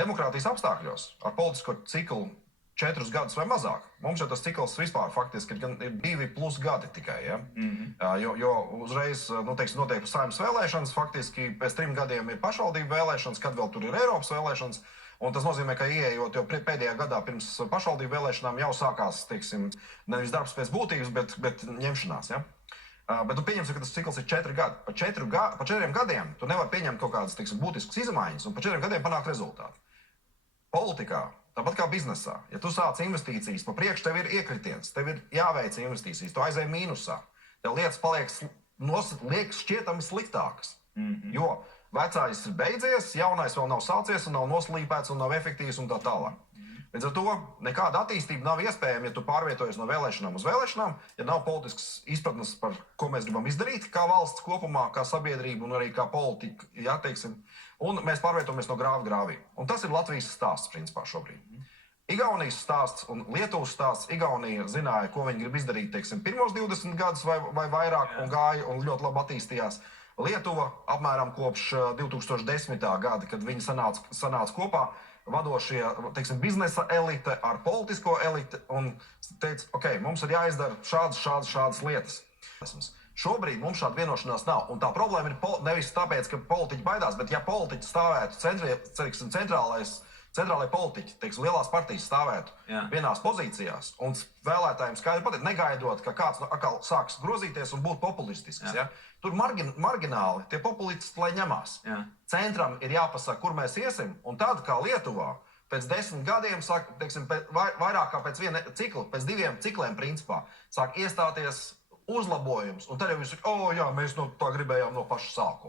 demokrātijas apstākļos ar politisko ciklu 4 gadus vai mazāk. Mums jau tas cikls vispār faktiski ir 2+ gadi tikai. Ja? Jo uzreiz, teiksim, notiek Saeimas vēlēšanas, faktiski pēc 3 gadiem ir pašvaldību vēlēšanas, kad vēl tur ir Eiropas vēlēšanas. Un tas nozīmē, ka ieejot jau pēdējā gadā pirms pašvaldību vēlēšanām jau sākās, teiksim, nevis darbs pēc būtības, bet ņemšanās. Ja? Bet tu pieņemsi, ka tas cikls ir 4 gadi. Pa 4 gadiem tu nevari pieņemt kaut kādas, teiksim, būtiskas izmaiņas un pa 4 gadiem panākt rezultātu. Politikā, tāpat kā biznesā, ja tu sāc investīcijas, pa priekšu tev ir iekritiens, tev ir jāveic investīcijas, tu aizēji mīnusā, tev lietas paliek šķietami sliktākas. Jo vecais ir beidzies, jaunais vēl nav sācies un nav noslīpēts un nav efektīvs un tā tālāk. Līdz ar to nekāda attīstība nav iespējama, ja tu pārvietojies no vēlēšanām uz vēlēšanām, ja nav politiskas izpratnes par ko mēs gribam izdarīt, kā valsts kopumā, kā sabiedrība un arī kā politika, ja, teiksim, un mēs pārvietojamies no grāva grāvī. Un tas ir Latvijas stāsts, principā, šobrīd. Igaunijas stāsts un Lietuvas stāsts. Igaunija zināja, ko viņi grib izdarīt, teiksim, pirmos 20 gadus vai vairāk un gāja un ļoti labi attīstījās. Lietuva apmēram kopš 2010. Gada, kad viņi sanāca kopā, vadošie, teiksim, biznesa elite ar politisko elite un teica, ok, mums ir jāizdara šādas lietas. Šobrīd mums šāda vienošanās nav, un tā problēma ir nevis tāpēc, ka politiķi baidās, bet ja politiķi stāvētu, centrālai politiķi, teiksim, lielās partijas stāvētu vienās pozīcijās, un vēlētājiem skaidri pateikt, negaidot, ka kāds atkal sāks grozīties un būt populistisks. Ja? Tur margināli tie populisti, lai ņemās. Centram ir jāpasaka, kur mēs iesim, un tad, kā Lietuvā, pēc 10 gadiem, teiksim, vairāk kā pēc viena cikla, pēc 2 cikliem, principā, sāk iestāties uzlabojums, un tad jau jūs saka, jā, mēs tā gribējām no paša sākuma.